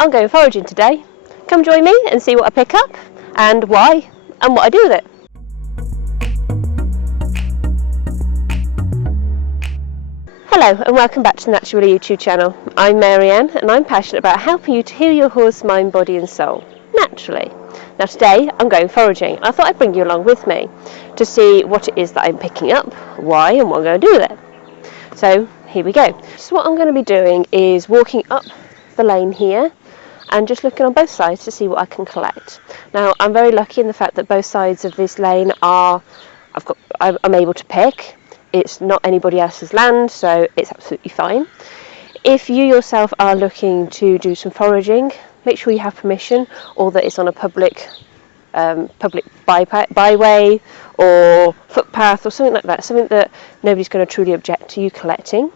I'm going foraging today. Come join me and see what I pick up and why and what I do with it. Hello and welcome back to the Natural YouTube channel. I'm Marianne and I'm passionate about helping you to heal your horse, mind, body and soul, naturally. Now today I'm going foraging. I thought I'd bring you along with me to see what it is that I'm picking up, why and what I'm going to do with it. So here we go. So what I'm going to be doing is walking up the lane here and just looking on both sides to see what I can collect. Now I'm very lucky in the fact that both sides of this lane I'm able to pick. It's not anybody else's land, so it's absolutely fine. If you yourself are looking to do some foraging, make sure you have permission or that it's on a public byway or footpath or something like that, something that nobody's going to truly object to you collecting.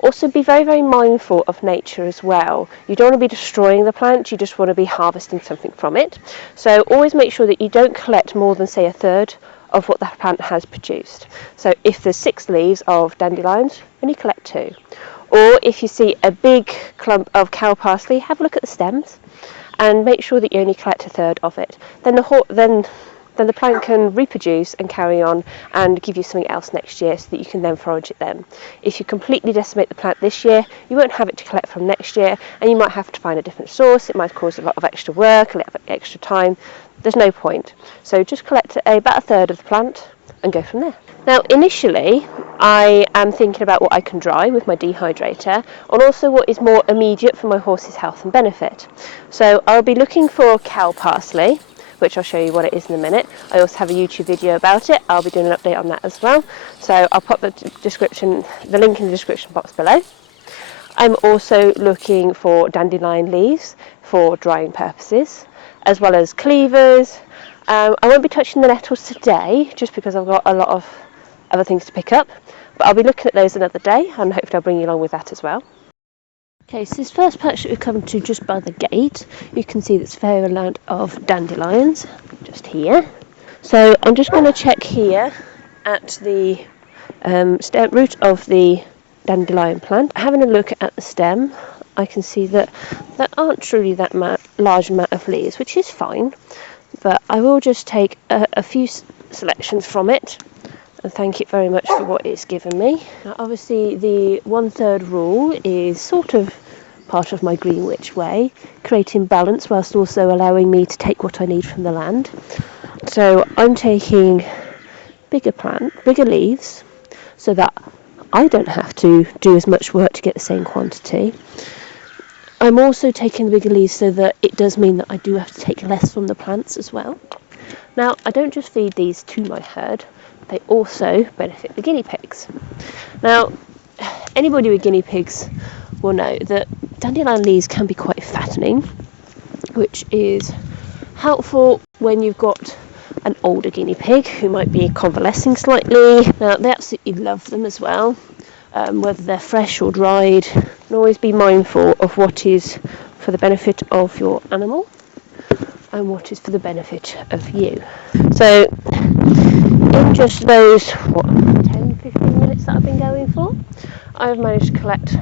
Also be very, very mindful of nature as well. You don't want to be destroying the plant, you just want to be harvesting something from it. So always make sure that you don't collect more than, say, a third of what the plant has produced. So if there's 6 leaves of dandelions, only collect 2. Or if you see a big clump of cow parsley, have a look at the stems and make sure that you only collect a third of it. Then the plant can reproduce and carry on and give you something else next year so that you can then forage it then. If you completely decimate the plant this year, you won't have it to collect from next year and you might have to find a different source. It might cause a lot of extra work, a lot of extra time. There's no point. So just collect about a third of the plant and go from there. Now initially I am thinking about what I can dry with my dehydrator and also what is more immediate for my horse's health and benefit. So I'll be looking for cow parsley, which I'll show you what it is in a minute. I also have a YouTube video about it. I'll be doing an update on that as well. So I'll pop the link in the description box below. I'm also looking for dandelion leaves for drying purposes, as well as cleavers. I won't be touching the nettles today, just because I've got a lot of other things to pick up, but I'll be looking at those another day, and hopefully I'll bring you along with that as well. Okay, so this first patch that we've come to just by the gate, you can see this fair amount of dandelions, just here. So I'm just going to check here at the stem root of the dandelion plant. Having a look at the stem, I can see that there aren't truly that large amount of leaves, which is fine, but I will just take a few selections from it and thank it very much for what it's given me. Now obviously the 1/3 rule is sort of part of my Green Witch way, creating balance whilst also allowing me to take what I need from the land. So I'm taking bigger leaves so that I don't have to do as much work to get the same quantity. I'm also taking the bigger leaves so that it does mean that I do have to take less from the plants as well. Now I don't just feed these to my herd, they also benefit the guinea pigs. Now anybody with guinea pigs will know that dandelion leaves can be quite fattening, which is helpful when you've got an older guinea pig who might be convalescing slightly. Now they absolutely love them as well, whether they're fresh or dried. And always be mindful of what is for the benefit of your animal and what is for the benefit of you. So in just those 10-15 minutes that I've been going for, I've managed to collect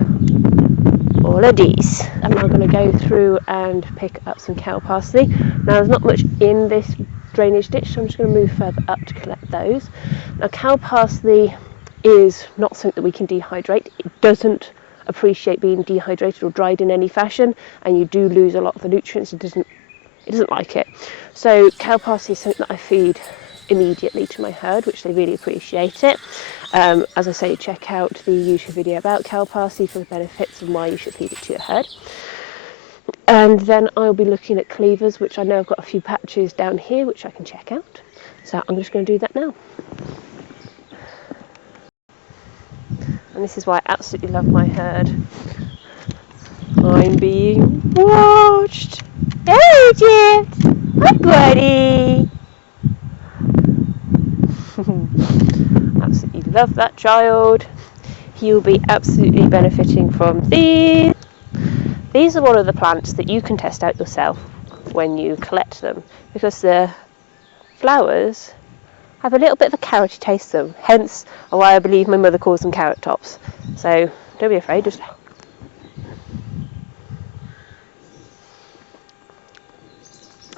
all of these. I'm now going to go through and pick up some cow parsley. Now there's not much in this drainage ditch, so I'm just going to move further up to collect those. Now cow parsley is not something that we can dehydrate. It doesn't appreciate being dehydrated or dried in any fashion, and you do lose a lot of the nutrients. It doesn't like it. So cow parsley is something that I feed immediately to my herd, which they really appreciate it. As I say, check out the YouTube video about cow parsley for the benefits and why you should feed it to your herd. And then I'll be looking at cleavers, which I know I've got a few patches down here which I can check out. So I'm just going to do that now. And this is why I absolutely love my herd. I'm being watched. Hey, Egypt! Hi, buddy! Absolutely love that child. He'll be absolutely benefiting from these. These are one of the plants that you can test out yourself when you collect them, because the flowers have a little bit of a carroty taste to them, hence why I believe my mother calls them carrot tops. So don't be afraid, just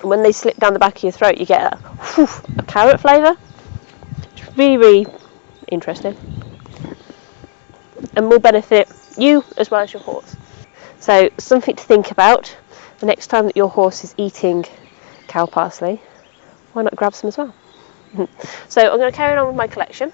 And when they slip down the back of your throat, you get a carrot flavour. It's really, really interesting. And will benefit you as well as your horse. So something to think about the next time that your horse is eating cow parsley. Why not grab some as well? So I'm going to carry on with my collection.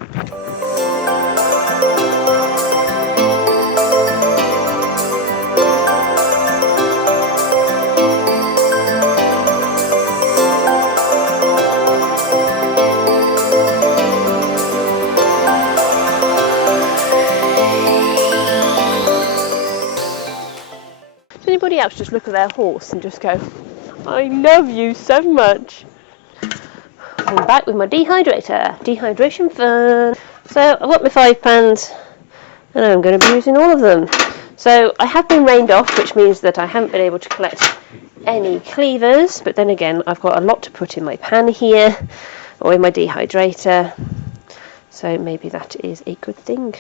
Does anybody else just look at their horse and just go, I love you so much? I'm back with my dehydrator, dehydration fun. So I've got my 5 pans and I'm going to be using all of them. So I have been rained off, which means that I haven't been able to collect any cleavers, but then again I've got a lot to put in my pan here or in my dehydrator, so maybe that is a good thing.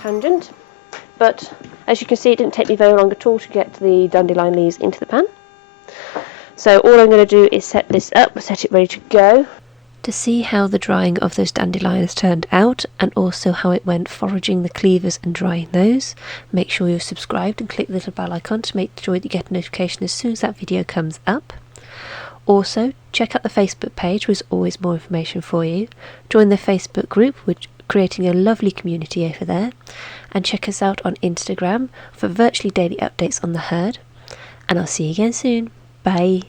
Tangent, but as you can see, it didn't take me very long at all to get the dandelion leaves into the pan. So all I'm going to do is set this up, set it ready to go. To see how the drying of those dandelions turned out, and also how it went foraging the cleavers and drying those, make sure you're subscribed and click the little bell icon to make sure that you get a notification as soon as that video comes up. Also, check out the Facebook page, there's always more information for you. Join the Facebook group, which creating a lovely community over there, and check us out on Instagram for virtually daily updates on the herd, and I'll see you again soon. Bye.